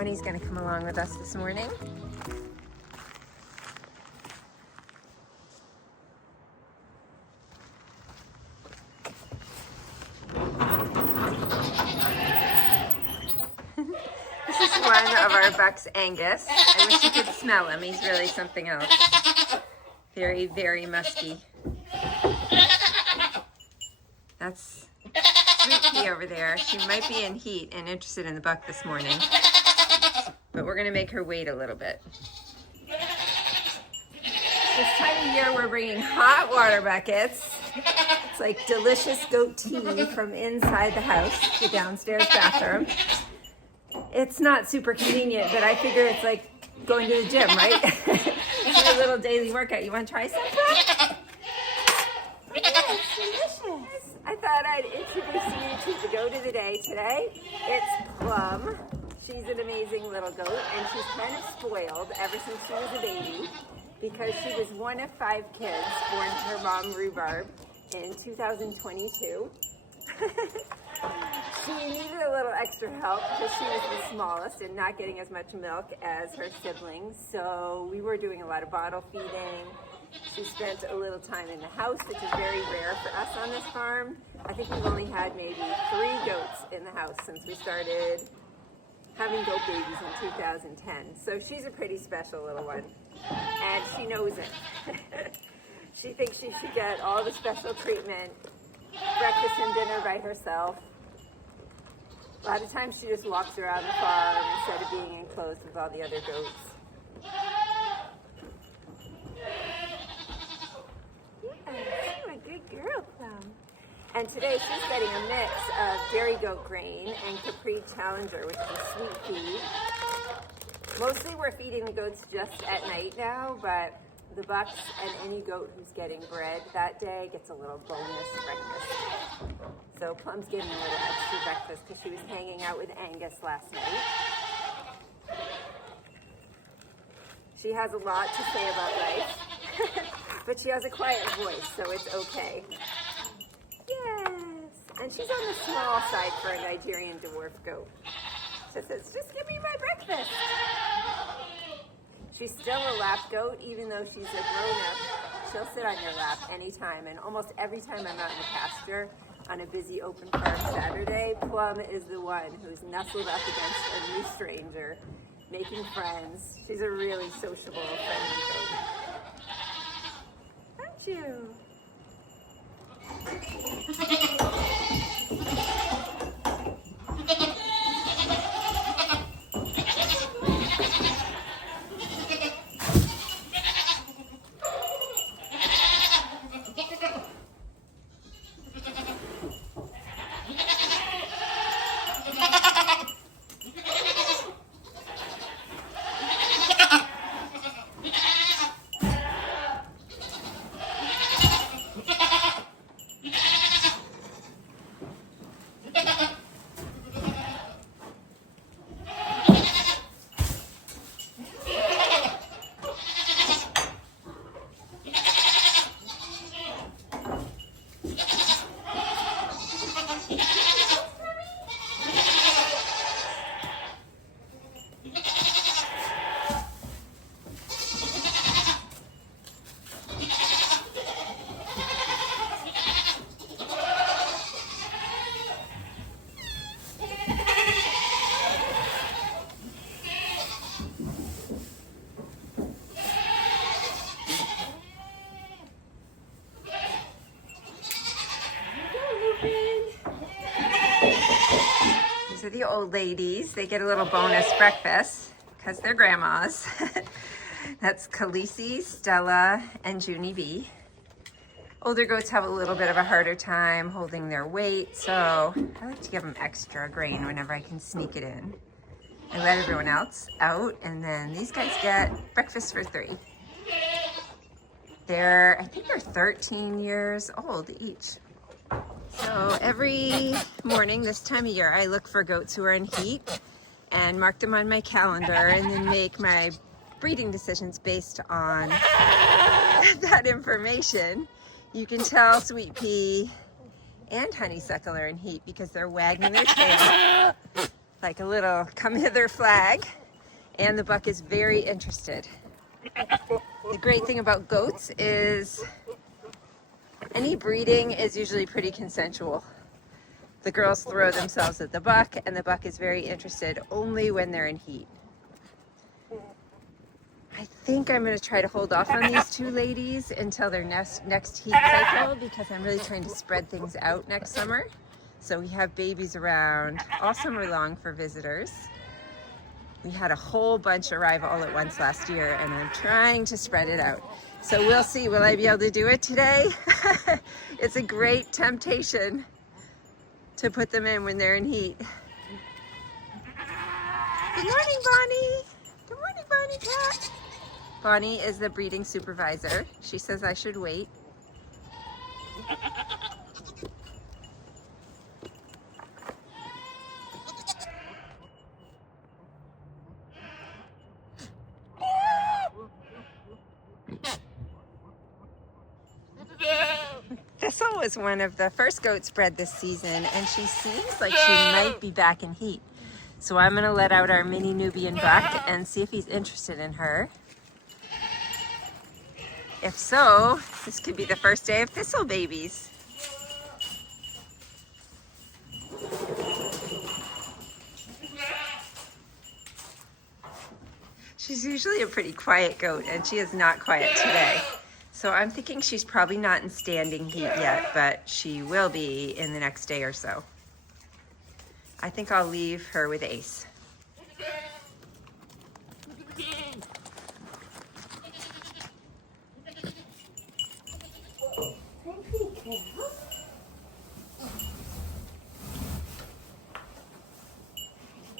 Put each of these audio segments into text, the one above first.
Bonnie's gonna come along with us this morning. This is one of our bucks, Angus. I wish you could smell him. He's really something else. Very, very musky. That's Sweet Pea over there. She might be in heat and interested in the buck this morning. But we're gonna make her wait a little bit. This time of year we're bringing hot water buckets. It's like delicious goat tea from inside the house, the downstairs bathroom. It's not super convenient, but I figure it's like going to the gym, right? It's a little daily workout. You want to try some? Yeah, it's delicious. I thought I'd introduce you to the goat of the day today. It's Plum. She's an amazing little goat, and she's kind of spoiled ever since she was a baby because she was one of 5 kids born to her mom, Rhubarb, in 2022. She needed a little extra help because she was the smallest and not getting as much milk as her siblings. So we were doing a lot of bottle feeding. She spent a little time in the house, which is very rare for us on this farm. I think we've only had maybe 3 goats in the house since we started having goat babies in 2010. So she's a pretty special little one, and she knows it. She thinks she should get all the special treatment, breakfast and dinner by herself. A lot of times she just walks around the farm instead of being enclosed with all the other goats. Yeah, you're a good girl, Plum. And today she's getting a mix of dairy goat grain and Capri Challenger, which is a sweet feed. Mostly we're feeding the goats just at night now, but the bucks and any goat who's getting bred that day gets a little bonus breakfast. So Plum's getting a little extra breakfast because she was hanging out with Angus last night. She has a lot to say about life, but she has a quiet voice, so it's okay. Yes, and she's on the small side for a Nigerian dwarf goat. She says, just give me my breakfast. She's still a lap goat, even though she's a grown-up. She'll sit on your lap anytime, and almost every time I'm out in the pasture on a busy open farm Saturday, Plum is the one who's nestled up against a new stranger, making friends. She's a really sociable, friendly goat. Aren't you? These are the old ladies. They get a little bonus breakfast because they're grandmas. That's Khaleesi, Stella, and Junie B. Older goats have a little bit of a harder time holding their weight, so I like to give them extra grain whenever I can sneak it in. I let everyone else out, and then these guys get breakfast for 3. I think they're 13 years old each. So every morning this time of year, I look for goats who are in heat and mark them on my calendar and then make my breeding decisions based on that information. You can tell Sweet Pea and Honeysuckle are in heat because they're wagging their tail like a little come hither flag, and the buck is very interested. The great thing about goats is any breeding is usually pretty consensual. The girls throw themselves at the buck, and the buck is very interested only when they're in heat. I think I'm going to try to hold off on these two ladies until their next heat cycle, because I'm really trying to spread things out next summer. So we have babies around all summer long for visitors. We had a whole bunch arrive all at once last year, and I'm trying to spread it out. So we'll see, will I be able to do it today? It's a great temptation to put them in when they're in heat. Good morning, Bonnie. Good morning, Bonnie cat. Bonnie is the breeding supervisor. She says I should wait. Thistle was one of the first goats bred this season, and she seems like she might be back in heat. So I'm gonna let out our mini Nubian buck and see if he's interested in her. If so, this could be the first day of Thistle babies. She's usually a pretty quiet goat, and she is not quiet today. So I'm thinking she's probably not in standing heat yet, but she will be in the next day or so. I think I'll leave her with Ace.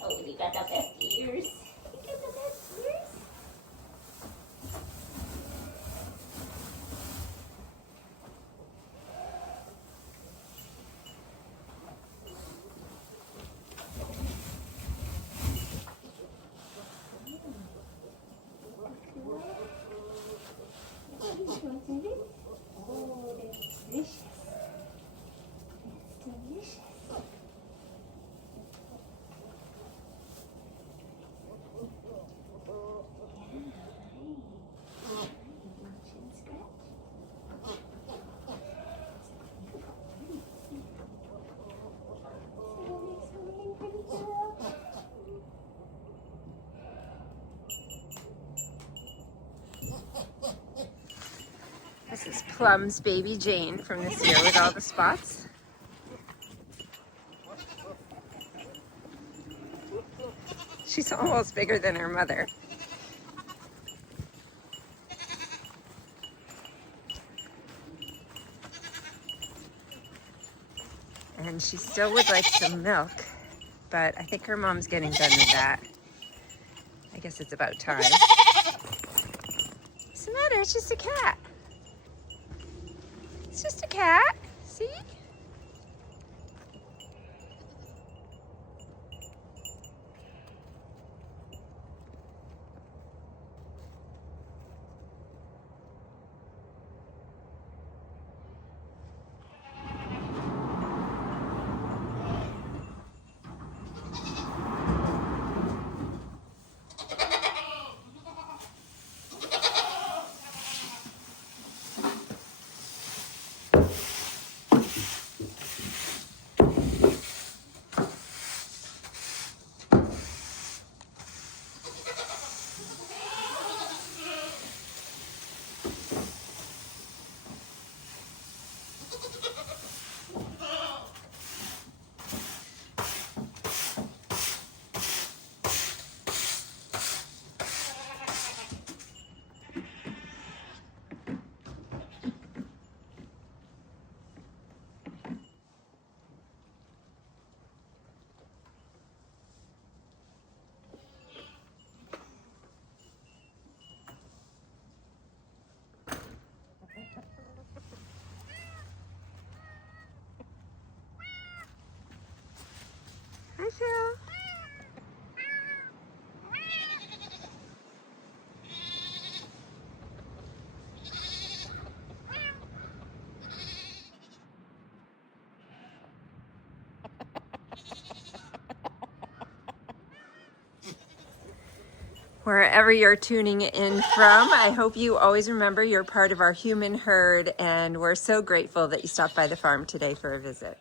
Oh, we got the best ears. We got the best ears. Oh, that's delicious. That's delicious. This is Plum's baby Jane from this year with all the spots. She's almost bigger than her mother. And she still would like some milk, but I think her mom's getting done with that. I guess it's about time. What's the matter? It's just a cat. It's just a cat. See? Wherever you're tuning in from, I hope you always remember you're part of our human herd, and we're so grateful that you stopped by the farm today for a visit.